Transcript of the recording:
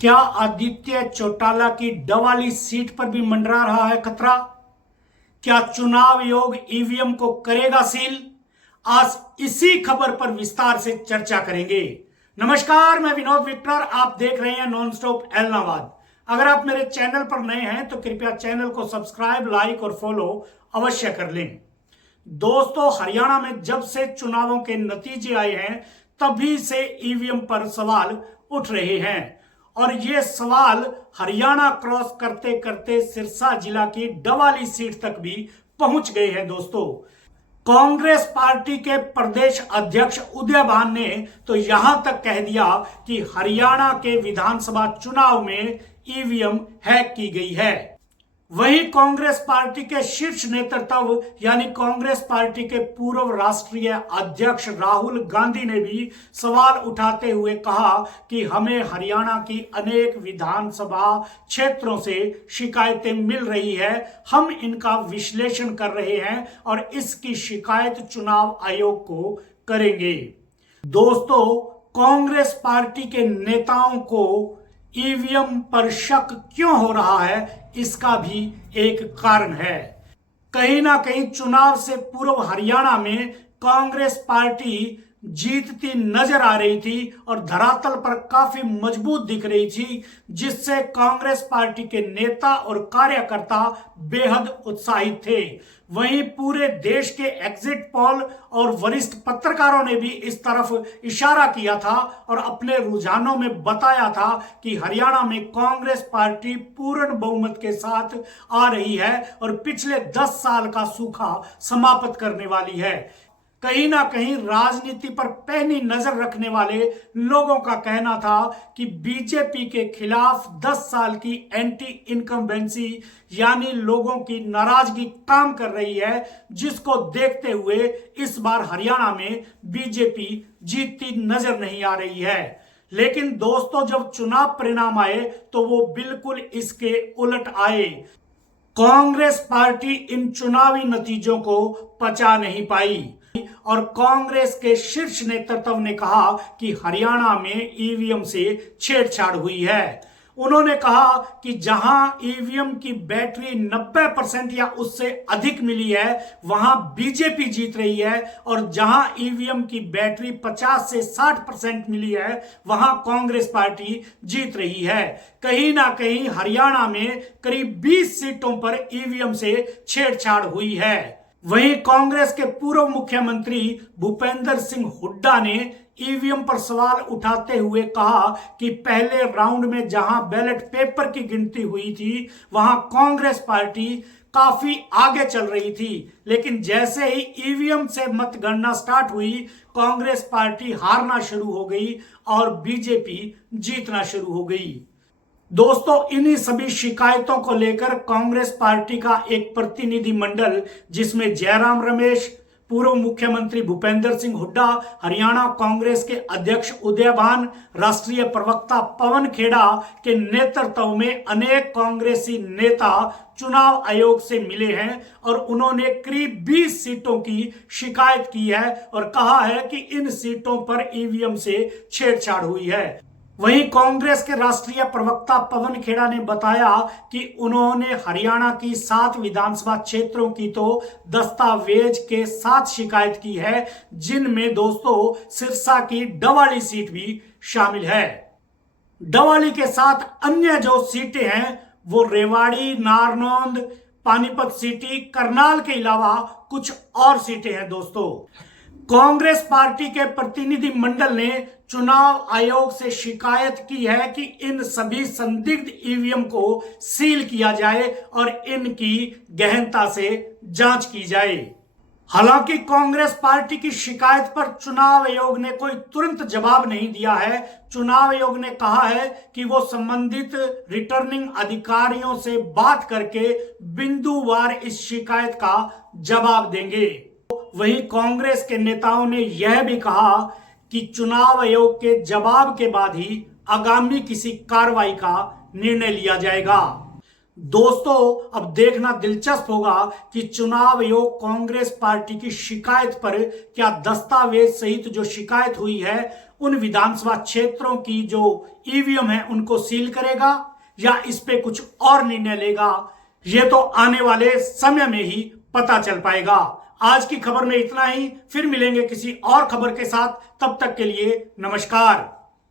क्या आदित्य चौटाला की डवाली सीट पर भी मंडरा रहा है खतरा? क्या चुनाव आयोग ईवीएम को करेगा सील? आज इसी खबर पर विस्तार से चर्चा करेंगे। नमस्कार, मैं विनोद विक्टर, आप देख रहे हैं नॉन स्टॉप एलनाबाद। अगर आप मेरे चैनल पर नए हैं तो कृपया चैनल को सब्सक्राइब, लाइक और फॉलो अवश्य कर लें। दोस्तों, हरियाणा में जब से चुनावों के नतीजे आए हैं तभी से ईवीएम पर सवाल उठ रहे हैं और ये सवाल हरियाणा क्रॉस करते करते सिरसा जिला की डवाली सीट तक भी पहुंच गए हैं। दोस्तों, कांग्रेस पार्टी के प्रदेश अध्यक्ष उदयभान ने तो यहां तक कह दिया कि हरियाणा के विधानसभा चुनाव में ईवीएम हैक की गई है। वहीं कांग्रेस पार्टी के शीर्ष नेतृत्व यानी कांग्रेस पार्टी के पूर्व राष्ट्रीय अध्यक्ष राहुल गांधी ने भी सवाल उठाते हुए कहा कि हमें हरियाणा की अनेक विधानसभा क्षेत्रों से शिकायतें मिल रही है, हम इनका विश्लेषण कर रहे हैं और इसकी शिकायत चुनाव आयोग को करेंगे। दोस्तों, कांग्रेस पार्टी के नेताओं को ईवीएम पर शक क्यों हो रहा है, इसका भी एक कारण है। कहीं ना कहीं चुनाव से पूर्व हरियाणा में कांग्रेस पार्टी जीतती नजर आ रही थी और धरातल पर काफी मजबूत दिख रही थी, जिससे कांग्रेस पार्टी के नेता और कार्यकर्ता बेहद उत्साहित थे। वहीं पूरे देश के एग्जिट पोल और वरिष्ठ पत्रकारों ने भी इस तरफ इशारा किया था और अपने रुझानों में बताया था कि हरियाणा में कांग्रेस पार्टी पूर्ण बहुमत के साथ आ रही है और पिछले 10 साल का सूखा समाप्त करने वाली है। कहीं ना कहीं राजनीति पर पैनी नजर रखने वाले लोगों का कहना था कि बीजेपी के खिलाफ 10 साल की एंटी इनकम्बेंसी यानी लोगों की नाराजगी काम कर रही है, जिसको देखते हुए इस बार हरियाणा में बीजेपी जीतती नजर नहीं आ रही है। लेकिन दोस्तों, जब चुनाव परिणाम आए तो वो बिल्कुल इसके उलट आए। कांग्रेस पार्टी इन चुनावी नतीजों को पचा नहीं पाई और कांग्रेस के शीर्ष नेतृत्व ने कहा कि हरियाणा में ईवीएम से छेड़छाड़ हुई है। उन्होंने कहा कि जहां ईवीएम की बैटरी 90% या उससे अधिक मिली है वहां बीजेपी जीत रही है और जहां ईवीएम की बैटरी 50 से 60% मिली है वहां कांग्रेस पार्टी जीत रही है। कहीं ना कहीं हरियाणा में करीब 20 सीटों पर ईवीएम से छेड़छाड़ हुई है। वहीं कांग्रेस के पूर्व मुख्यमंत्री भूपेंद्र सिंह हुड्डा ने ईवीएम पर सवाल उठाते हुए कहा कि पहले राउंड में जहां बैलेट पेपर की गिनती हुई थी वहां कांग्रेस पार्टी काफी आगे चल रही थी, लेकिन जैसे ही ईवीएम से मतगणना स्टार्ट हुई कांग्रेस पार्टी हारना शुरू हो गई और बीजेपी जीतना शुरू हो गई। दोस्तों, इन्हीं सभी शिकायतों को लेकर कांग्रेस पार्टी का एक प्रतिनिधि मंडल जिसमें जयराम रमेश, पूर्व मुख्यमंत्री भूपेंद्र सिंह हुड्डा, हरियाणा कांग्रेस के अध्यक्ष उदयभान, राष्ट्रीय प्रवक्ता पवन खेड़ा के नेतृत्व में अनेक कांग्रेसी नेता चुनाव आयोग से मिले हैं और उन्होंने करीब 20 सीटों की शिकायत की है और कहा है कि इन सीटों पर ईवीएम से छेड़छाड़ हुई है। वहीं कांग्रेस के राष्ट्रीय प्रवक्ता पवन खेड़ा ने बताया कि उन्होंने हरियाणा की 7 विधानसभा क्षेत्रों की तो दस्तावेज के साथ शिकायत की है, जिनमें दोस्तों सिरसा की डवाली सीट भी शामिल है। डवाली के साथ अन्य जो सीटें हैं वो रेवाड़ी, नारनौंद, पानीपत सिटी, करनाल के अलावा कुछ और सीटें हैं। दोस्तों, कांग्रेस पार्टी के प्रतिनिधि मंडल ने चुनाव आयोग से शिकायत की है कि इन सभी संदिग्ध ईवीएम को सील किया जाए और इनकी गहनता से जांच की जाए। हालांकि कांग्रेस पार्टी की शिकायत पर चुनाव आयोग ने कोई तुरंत जवाब नहीं दिया है। चुनाव आयोग ने कहा है कि वो संबंधित रिटर्निंग अधिकारियों से बात करके बिंदुवार इस शिकायत का जवाब देंगे। वहीं कांग्रेस के नेताओं ने यह भी कहा कि चुनाव आयोग के जवाब के बाद ही आगामी किसी कार्रवाई का निर्णय लिया जाएगा। दोस्तों, अब देखना दिलचस्प होगा कि चुनाव आयोग कांग्रेस पार्टी की शिकायत पर क्या दस्तावेज सहित जो शिकायत हुई है उन विधानसभा क्षेत्रों की जो ईवीएम है उनको सील करेगा या इस पे कुछ और निर्णय लेगा, ये तो आने वाले समय में ही पता चल पाएगा। आज की खबर में इतना ही, फिर मिलेंगे किसी और खबर के साथ। तब तक के लिए नमस्कार।